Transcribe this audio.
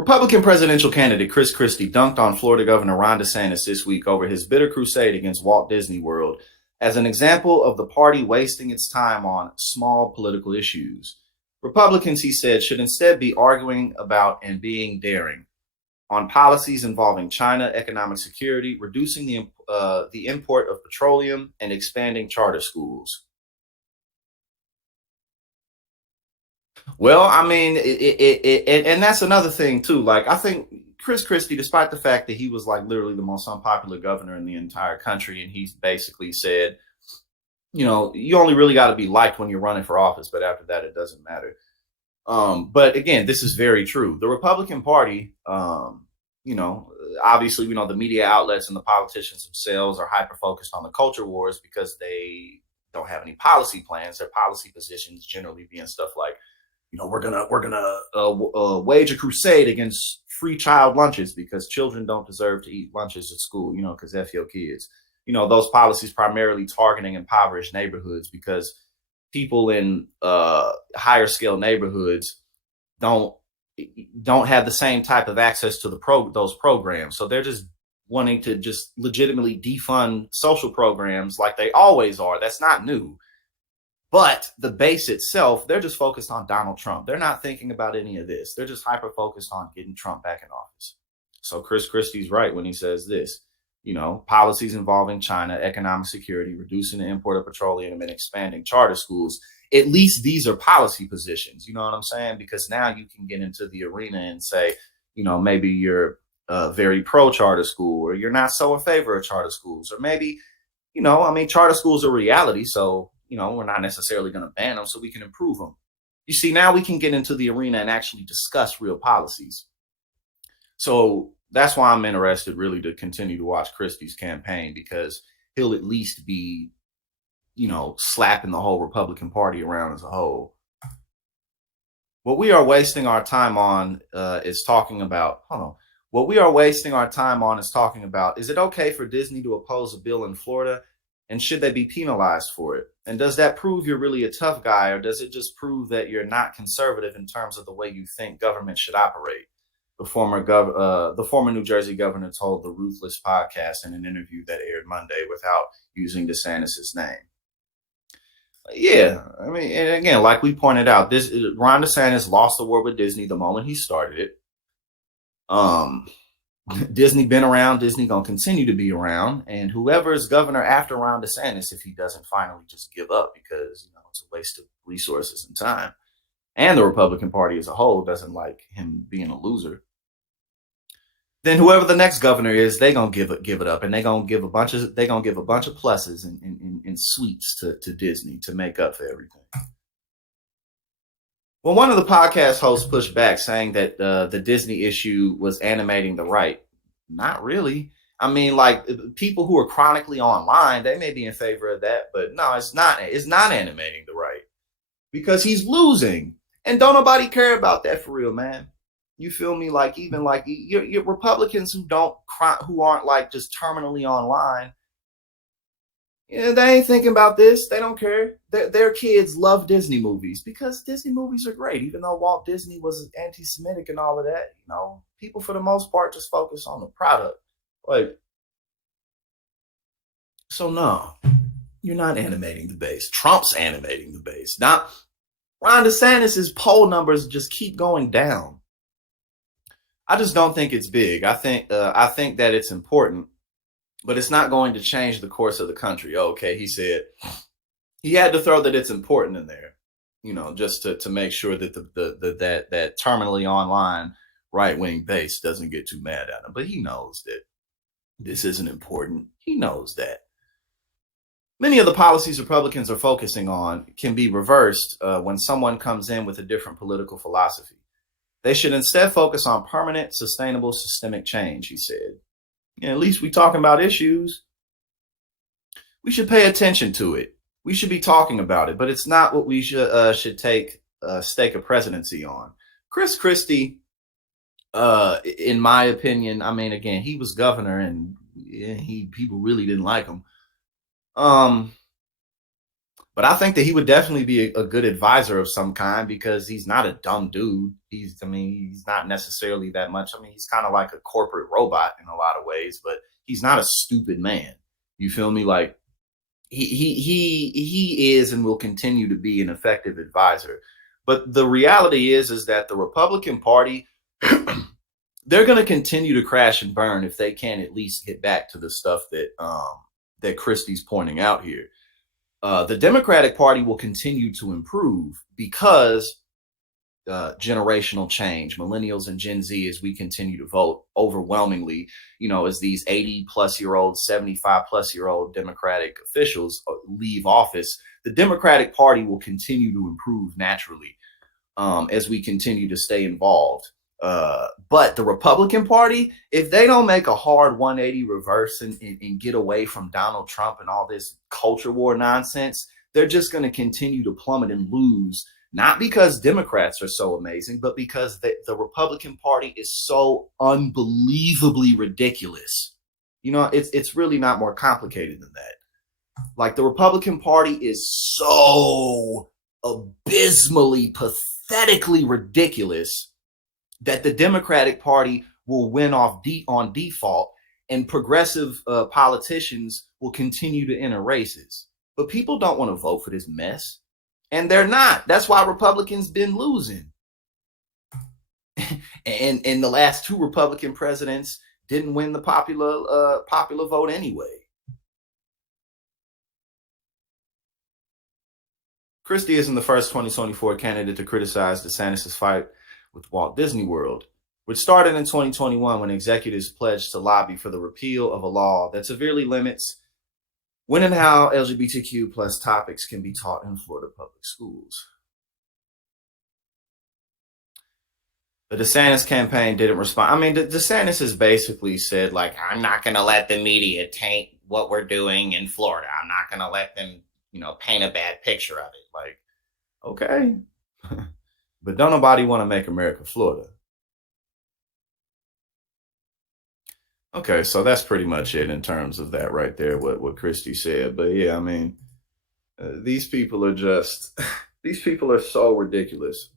Republican presidential candidate Chris Christie dunked on Florida Governor Ron DeSantis this week over his bitter crusade against Walt Disney World as an example of the party wasting its time on small political issues. Republicans, he said, should instead be arguing about and being daring on policies involving China, economic security, reducing the import of petroleum, and expanding charter schools. Well, I mean, and that's another thing too. Like, I think Chris Christie, despite the fact that he was like literally the most unpopular governor in the entire country, and he's basically said, you only really got to be liked when you're running for office, but after that, it doesn't matter. But again, this is very true. The Republican Party, obviously, the media outlets and the politicians themselves are hyper focused on the culture wars because they don't have any policy plans. Their policy positions generally being stuff like, we're gonna wage a crusade against free child lunches because children don't deserve to eat lunches at school, because F your kids. Those policies primarily targeting impoverished neighborhoods because people in higher scale neighborhoods don't have the same type of access to those programs. So they're just wanting to just legitimately defund social programs like they always are. That's not new. But the base itself, they're just focused on Donald Trump. They're not thinking about any of this. They're just hyper focused on getting Trump back in office. So Chris Christie's right when he says this, policies involving China, economic security, reducing the import of petroleum, and expanding charter schools. At least these are policy positions. You know what I'm saying? Because now you can get into the arena and say, maybe you're very pro charter school, or you're not so in favor of charter schools, or maybe, charter schools are reality. So, we're not necessarily going to ban them, so we can improve them. You see, now we can get into the arena and actually discuss real policies. So that's why I'm interested really to continue to watch Christie's campaign, because he'll at least be, slapping the whole Republican Party around as a whole. What we are wasting our time on is talking about, What we are wasting our time on is talking about, is it okay for Disney to oppose a bill in Florida? And should they be penalized for it? And does that prove you're really a tough guy, or does it just prove that you're not conservative in terms of the way you think government should operate? The former New Jersey governor told the Ruthless podcast in an interview that aired Monday without using DeSantis' name. Yeah, I mean, and again, like we pointed out, Ron DeSantis lost the war with Disney the moment he started it. Disney been around, Disney gonna continue to be around, and whoever is governor after Ron DeSantis, if he doesn't finally just give up, because it's a waste of resources and time, and the Republican Party as a whole doesn't like him being a loser, then whoever the next governor is, they gonna give it up, and they gonna give a bunch of pluses and sweets to Disney to make up for everything. Well, one of the podcast hosts pushed back, saying that the Disney issue was animating the right. Not really. I mean, like, people who are chronically online, they may be in favor of that, but no, it's not. It's not animating the right, because he's losing, and don't nobody care about that for real, man. You feel me? Like, even like your Republicans who aren't like just terminally online. Yeah, they ain't thinking about this. They don't care. Their kids love Disney movies because Disney movies are great. Even though Walt Disney was anti-Semitic and all of that, people for the most part just focus on the product. So no, you're not animating the base. Trump's animating the base. Now, Ron DeSantis' poll numbers just keep going down. I just don't think it's big. I think that it's important, but it's not going to change the course of the country. Okay, he said he had to throw that it's important in there, just to make sure that that terminally online right-wing base doesn't get too mad at him. But he knows that this isn't important. He knows that. Many of the policies Republicans are focusing on can be reversed when someone comes in with a different political philosophy. They should instead focus on permanent, sustainable, systemic change, he said. At least we talking about issues. We should pay attention to it. We should be talking about it, but it's not what we should take a stake of presidency on. Chris Christie, in my opinion, I mean, again, he was governor, and people really didn't like him. But I think that he would definitely be a good advisor of some kind because he's not a dumb dude. I mean, he's not necessarily that much. I mean, he's kind of like a corporate robot in a lot of ways, but he's not a stupid man. You feel me? Like he is and will continue to be an effective advisor. But the reality is that the Republican Party, they're going to continue to crash and burn if they can't at least get back to the stuff that Christie's pointing out here. The Democratic Party will continue to improve because generational change, millennials and Gen Z, as we continue to vote overwhelmingly, as these 80-plus-year-old, 75-plus-year-old Democratic officials leave office, the Democratic Party will continue to improve naturally as we continue to stay involved. But the Republican Party, if they don't make a hard 180 reverse and get away from Donald Trump and all this culture war nonsense, they're just going to continue to plummet and lose, not because Democrats are so amazing, but because the Republican Party is so unbelievably ridiculous. It's really not more complicated than that. Like, the Republican Party is so abysmally, pathetically ridiculous that the Democratic Party will win on default, and progressive politicians will continue to enter races. But people don't want to vote for this mess, and they're not. That's why Republicans been losing. And the last two Republican presidents didn't win the popular vote anyway. Christie isn't the first 2024 candidate to criticize DeSantis' fight with Walt Disney World, which started in 2021 when executives pledged to lobby for the repeal of a law that severely limits when and how LGBTQ plus topics can be taught in Florida public schools. The DeSantis campaign didn't respond. I mean, DeSantis has basically said, like, I'm not going to let the media taint what we're doing in Florida. I'm not going to let them, paint a bad picture of it. Like, okay. But don't nobody want to make America Florida. Okay, so that's pretty much it in terms of that right there, what Christie said. But yeah, I mean, these people are so ridiculous.